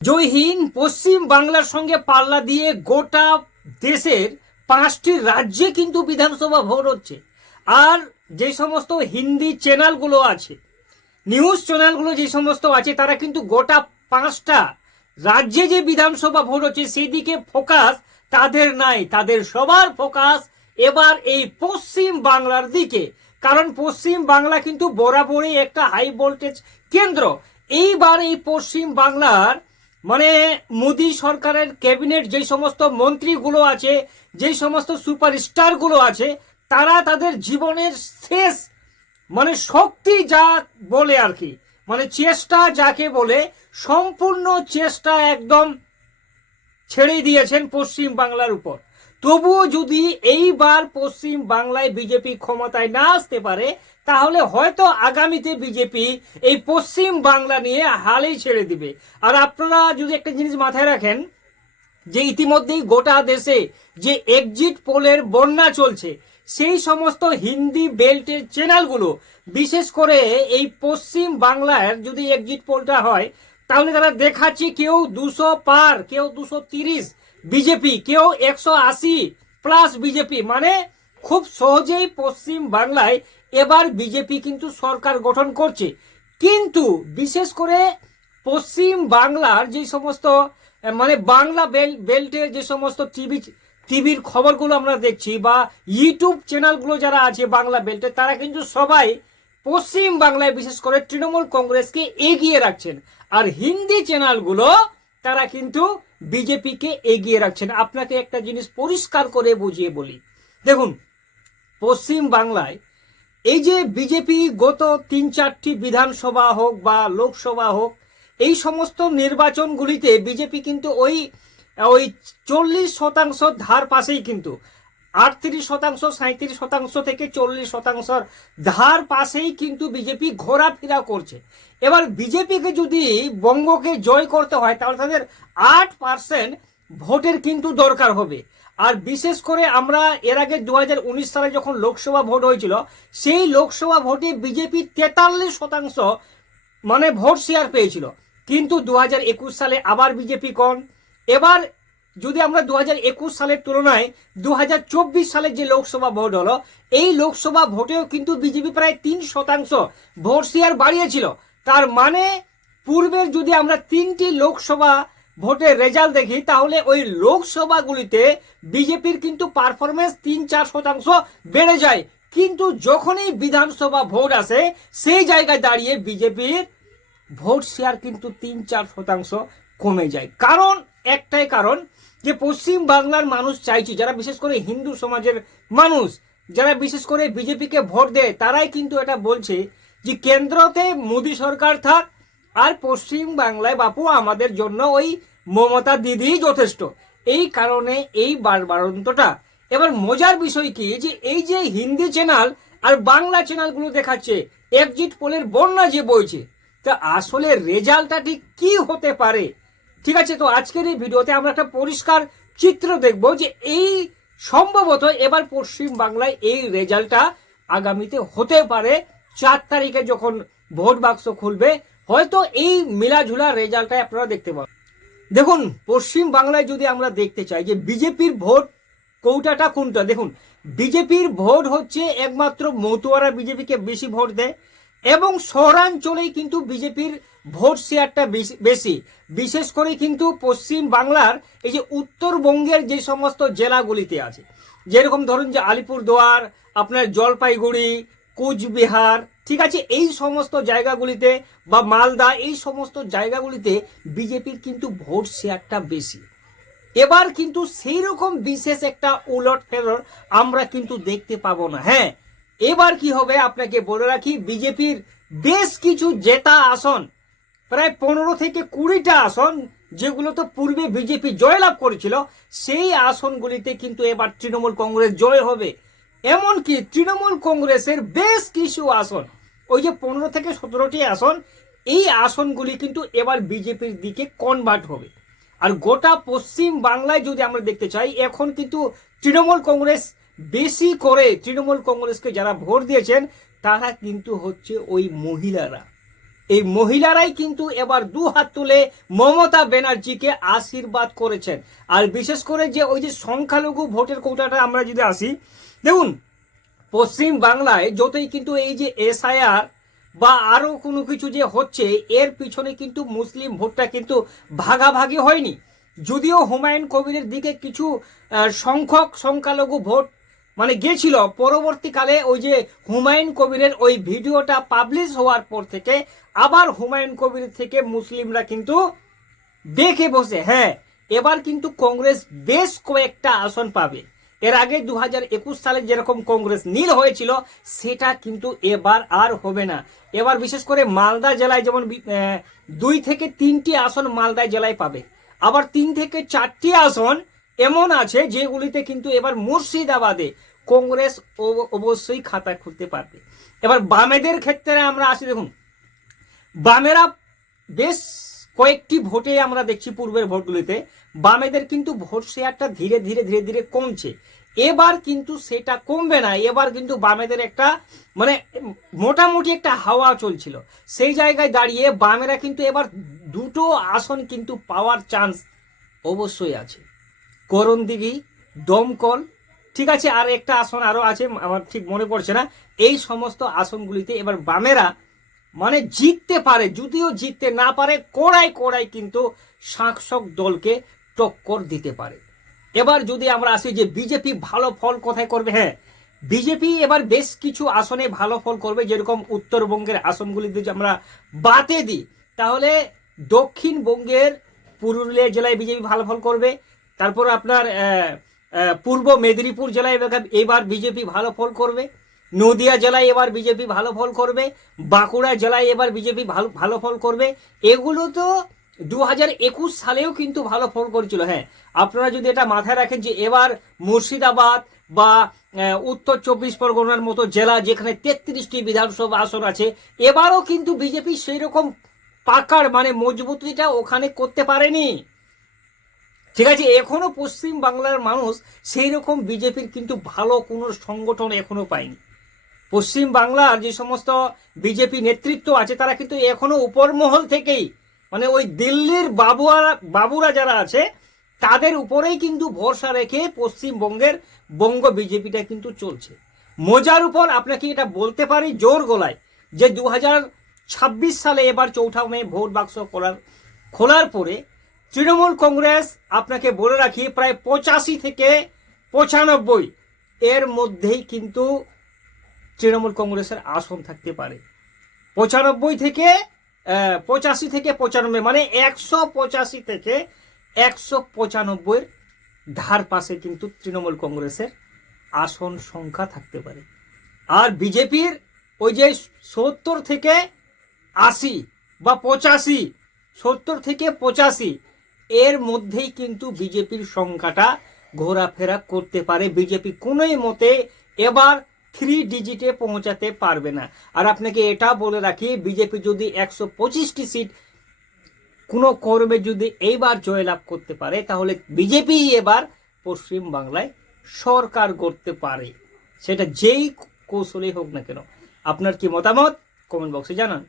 জয়হীন পশ্চিম বাংলার সঙ্গে পাল্লা দিয়ে গোটা দেশের 5টি রাজ্যে কিন্তু বিধানসভা ভোট হচ্ছে। আর যে সমস্ত হিন্দি চ্যানেলগুলো আছে, নিউজ চ্যানেলগুলো যে সমস্ত আছে, তারা কিন্তু গোটা 5টা রাজ্যে যে বিধানসভা ভোট হচ্ছে সেদিকে ফোকাস তাদের নাই। তাদের সবার ফোকাস এবার এই পশ্চিম বাংলার দিকে, কারণ পশ্চিম বাংলা কিন্তু বরাবরই একটা হাই ভোল্টেজ কেন্দ্র। এইবার এই পশ্চিম বাংলার মোদী সরকারের ক্যাবিনেট যে সমস্ত মন্ত্রীগুলো আছে, যে সমস্ত সুপারস্টারগুলো আছে, তারা তাদের জীবনের শেষ শক্তি যা বলে আর কি, চেষ্টা যাকে বলে, সম্পূর্ণ চেষ্টা একদম ছেড়ে দিয়েছেন পশ্চিম বাংলার উপর। তবুও যদি এইবার পশ্চিম বাংলায় বিজেপি ক্ষমতায় না আসতে পারে, তাহলে হয়তো আগামীতে বিজেপি এই পশ্চিম বাংলা নিয়ে হালেই ছেড়ে দিবে। আর আপনারা যদি একটা জিনিস মাথায় রাখেন, যে ইতিমধ্যেই গোটা দেশে যে এক্সিট পোলের বন্যা চলছে, সেই সমস্ত হিন্দি বেল্টের চ্যানেলগুলো, বিশেষ করে এই পশ্চিম বাংলার যদি এক্সিট পোলটা হয়, তাহলে তারা দেখাচ্ছে কেউ 200 পার, কেউ 230 বিজেপি, কেউ 180 প্লাস বিজেপি। খুব সহজেই পশ্চিম বাংলায় এবার বিজেপি কিন্তু সরকার গঠন করছে। কিন্তু বিশেষ করে পশ্চিম বাংলার যে সমস্ত বাংলা বেল্টের যে সমস্ত টিভির খবরগুলো আমরা দেখছি, বা ইউটিউব চ্যানেলগুলো যারা আছে বাংলা বেল্টে, তারা কিন্তু সবাই পশ্চিম বাংলায় বিশেষ করে তৃণমূল কংগ্রেসকে এগিয়ে রাখছেন। আর হিন্দি চ্যানেলগুলো তারা কিন্তু বিজেপিকে এগিয়ে রাখছেন। আপনাকে একটা জিনিস পরিষ্কার করে বুঝিয়ে বলি, দেখুন, পশ্চিম বাংলায় এই যে বিজেপি গত 3-4টি বিধানসভা হোক বা লোকসভা হোক, এই সমস্ত নির্বাচনগুলিতে বিজেপি কিন্তু ওই 40% ধার পাশেই, কিন্তু 38%, 37% থেকে 40% ধার পাশেই কিন্তু বিজেপি ঘোরাফেরা করছে। এবার বিজেপিকে যদি বঙ্গকে জয় করতে হয়, তাহলে তাদের 8% ভোটের কিন্তু দরকার হবে। আর বিশেষ করে আমরা এর আগে 2019 সালে যখন লোকসভা ভোট হয়েছিল, সেই লোকসভা ভোটে বিজেপি 43% ভোট শেয়ার পেয়েছিল। কিন্তু 2021 সালে আবার বিজেপি কম। এবার যদি আমরা 2021 সালের তুলনায় 2024 সালের যে লোকসভা ভোট হলো, এই লোকসভা ভোটেও কিন্তু বিজেপি প্রায় 3% ভোট শেয়ার বাড়িয়েছিল। তার পূর্বের যদি আমরা 3টি লোকসভা ভোটের রেজাল্ট দেখি, তাহলে ওই লোকসভাগুলিতে বিজেপির কিন্তু পারফরমেন্স 3-4% বেড়ে যায়। কিন্তু যখনই বিধানসভা ভোট আসে, সেই জায়গায় দাঁড়িয়ে বিজেপির ভোট শেয়ার কিন্তু 3-4% কমে যায়। কারণ একটাই কারণ, যে পশ্চিম বাংলার মানুষ চাইছে, যারা বিশেষ করে হিন্দু সমাজের মানুষ, যারা বিশেষ করে বিজেপিকে ভোট দেয়, তারাই কিন্তু এটা বলছে যে কেন্দ্রতে মোদী সরকার থাক, আর পশ্চিম বাংলায় বাপু আমাদের জন্য ওই মমতা দিদিই যথেষ্ট। এই কারণে এই বাড়বাড়ন্তটা। এবার মজার বিষয় কি, যে এই যে হিন্দি চ্যানেল আর বাংলা চ্যানেলগুলো দেখাচ্ছে এক্সিট পোলের বন্যা যে বইছে, তা আসলে রেজাল্টটা ঠিক কি হতে পারে? ঠিক আছে, তো আজকের এই ভিডিওতে আমরা একটা পরিষ্কার চিত্র দেখব, যে এই সম্ভবত এবার পশ্চিম বাংলায় এই রেজাল্টটা আগামীতে হতে পারে। 4 তারিখে যখন ভোট বাক্স খুলবে, হয়তো এই মিলাঝুলা রেজাল্টটা আপনারা দেখতে পাবেন। দেখুন, পশ্চিম বাংলায় যদি আমরা দেখতে চাই যে বিজেপির ভোট কৌটাটা কোনটা, দেখুন, বিজেপির ভোট হচ্ছে একমাত্র মতুয়ারা বিজেপিকে বেশি ভোট দেয়, এবং শহরাঞ্চলেই কিন্তু বিজেপির ভোট শেয়ারটা বেশি। বিশেষ করে কিন্তু পশ্চিম বাংলার এই যে উত্তরবঙ্গের যে সমস্ত জেলাগুলিতে আছে, যেরকম ধরুন যে আলিপুরদুয়ার, আপনার জলপাইগুড়ি, কোচবিহার, ঠিক আছে, এই সমস্ত জায়গাগুলিতে, বা মালদা, এই সমস্ত জায়গাগুলিতে বিজেপির কিন্তু ভোট শেয়ারটা বেশি। এবার কিন্তু সেই রকম বিশেষ একটা উলট ফেরত আমরা কিন্তু দেখতে পাবো না। হ্যাঁ, এবার কি হবে আপনাকে বলে রাখি, বিজেপির বেশ কিছু জেতা আসন, প্রায় 15 থেকে 20টা আসন, যেগুলো তো পূর্বে বিজেপি জয়লাভ করেছিল, সেই আসনগুলিতে কিন্তু এবার তৃণমূল কংগ্রেস জয় হবে। এমনকি তৃণমূল কংগ্রেসের বেশ কিছু আসন, ওই যে 15 থেকে 17টি আসন, এই আসনগুলি কিন্তু এবার বিজেপির দিকে কনভার্ট হবে। আর গোটা পশ্চিম বাংলায় যদি আমরা দেখতে চাই, এখন কিন্তু তৃণমূল কংগ্রেস বেশি করে, তৃণমূল কংগ্রেসকে যারা ভোট দিয়েছেন, তারা কিন্তু হচ্ছে ওই মহিলারা। এই মহিলারাই কিন্তু এবার দু হাত তুলে মমতা ব্যানার্জিকে আশীর্বাদ করেছেন। আর বিশেষ করে যে ওই যে সংখ্যালঘু ভোটের কোটাটা আমরা যদি আসি, দেখুন পশ্চিম বাংলায় যতই কিন্তু এই যে এসআইআর বা আরো কোনো কিছু যে হচ্ছে, এর পিছনে কিন্তু মুসলিম ভোটটা কিন্তু ভাগাভাগি হয়নি। যদিও হুমায়ুন কবিরের দিকে কিছু সংখ্যক সংখ্যালঘু ভোট মানে গেছিল, পরবর্তীকালে ওই যে হুমায়ুন কবিরের ওই ভিডিওটা পাবলিশ হওয়ার পর থেকে আবার হুমায়ুন কবির থেকে মুসলিমরা কিন্তু দেখে বসে, হ্যাঁ এবার কিন্তু কংগ্রেস বেশ কয়েকটা আসন পাবে। এর আগে 2021 সালে যেরকম কংগ্রেস নীল হয়েছিল সেটা কিন্তু এবার আর হবে না। এবার বিশেষ করে মালদা জেলায় যেমন 2 থেকে 3টি আসন মালদা জেলায় পাবে, আবার 3 থেকে 4টি আসন এমন আছে যেগুলিতে কিন্তু এবার মুর্শিদাবাদে কংগ্রেস অবশ্যই খাতা খুলতে পারবে। এবার বামেদের ক্ষেত্রে আমরা আসি, দেখুন বামেরা বেশ কয়েকটি ভোটে আমরা দেখছি পূর্বের ভোটগুলিতে বামেদের কিন্তু ভোট শেয়ারটা ধীরে ধীরে ধীরে ধীরে কমছে। এবার কিন্তু সেটা কমবে না, এবার কিন্তু বামেদের একটা মানে মোটামুটি একটা হাওয়া চলছিল, সেই জায়গায় দাঁড়িয়ে বামেরা কিন্তু এবার 2টো আসন কিন্তু পাওয়ার চান্স অবশ্যই আছে। করণদিঘি, দমকল, ঠিক আছে, আর একটা আসন আরো আছে আমার ঠিক মনে পড়ছে না। এই সমস্ত আসনগুলিতে এবার বামেরা মানে জিততে পারে, যদিও জিততে না পারে কোড়ায় কোড়ায় কিন্তু শাসক দলকে টক্কর দিতে পারে। এবার যদি আমরা আসি যে বিজেপি ভালো ফল কোথায় করবে, হ্যাঁ বিজেপি এবার বেশ কিছু আসনে ভালো ফল করবে। যেরকম উত্তরবঙ্গের আসনগুলিতে যদি আমরা বাতে দিই তাহলে দক্ষিণবঙ্গের পুরুলিয়া জেলায় বিজেপি ভালো ফল করবে। তারপর আপনার পূর্ব মেদিনীপুর জেলায় এবার বিজেপি ভালো ফল করবে, নদিয়া জেলায় এবার বিজেপি ভালো ফল করবে, বাঁকুড়া জেলায় এবার বিজেপি ভালো ফল করবে। এগুলো তো 2021 সালেও কিন্তু ভালো ফল করেছিল। হ্যাঁ আপনারা যদি এটা মাথায় রাখেন যে এবার মুর্শিদাবাদ বা উত্তর 24 পরগনার মতো জেলা যেখানে 33টি বিধানসভা আসন আছে, এবারও কিন্তু বিজেপি সেই রকম পাকার মানে মজবুতিটা ওখানে করতে পারেনি। ঠিক আছে, এখনো পশ্চিম বাংলার মানুষ সেই রকম বিজেপির কিন্তু ভালো কোনো সংগঠন এখনো পায়নি। পশ্চিম বাংলার যে সমস্ত বিজেপি নেতৃত্ব আছে তারা কিন্তু এখনো উপরমহল থেকেই মানে ওই দিল্লির বাবুরা যারা আছে তাদের উপরেই কিন্তু ভরসা রেখে পশ্চিমবঙ্গের বঙ্গ বিজেপিটা কিন্তু চলছে। মজার উপর আপনাকে এটা বলতে পারি জোর গলায় যে 2026 সালে এবার 4 মে ভোট বাক্স খোলার পরে তৃণমূল কংগ্রেস আপনাকে বলে রাখি প্রায় 85 থেকে 95 এর মধ্যেই কিন্তু তৃণমূল কংগ্রেসের আসন থাকতে পারে। 85 থেকে 95 মানে 185 থেকে 195 ধার পাশে কিন্তু তৃণমূল কংগ্রেসের আসন সংখ্যা থাকতে পারে। আর বিজেপির ওই যে 70 থেকে 80 বা 85, 70 থেকে 85 এর মধ্যেই কিন্তু বিজেপির সংখ্যাটা ঘোরাফেরা করতে পারে। বিজেপি কোনোই মতে এবার 3 ডিজিটে পৌঁছাতে পারবে না। আর আপনাকে এটা বলে রাখি বিজেপি যদি 125টি সিট কোনো কর্মে যদি এইবার জয়লাভ করতে পারে তাহলে বিজেপি এবার পশ্চিম বাংলায় সরকার গড়তে পারে, সেটা যেই কৌশলেই হোক না কেন। আপনার কি মতামত কমেন্ট বক্সে জানান।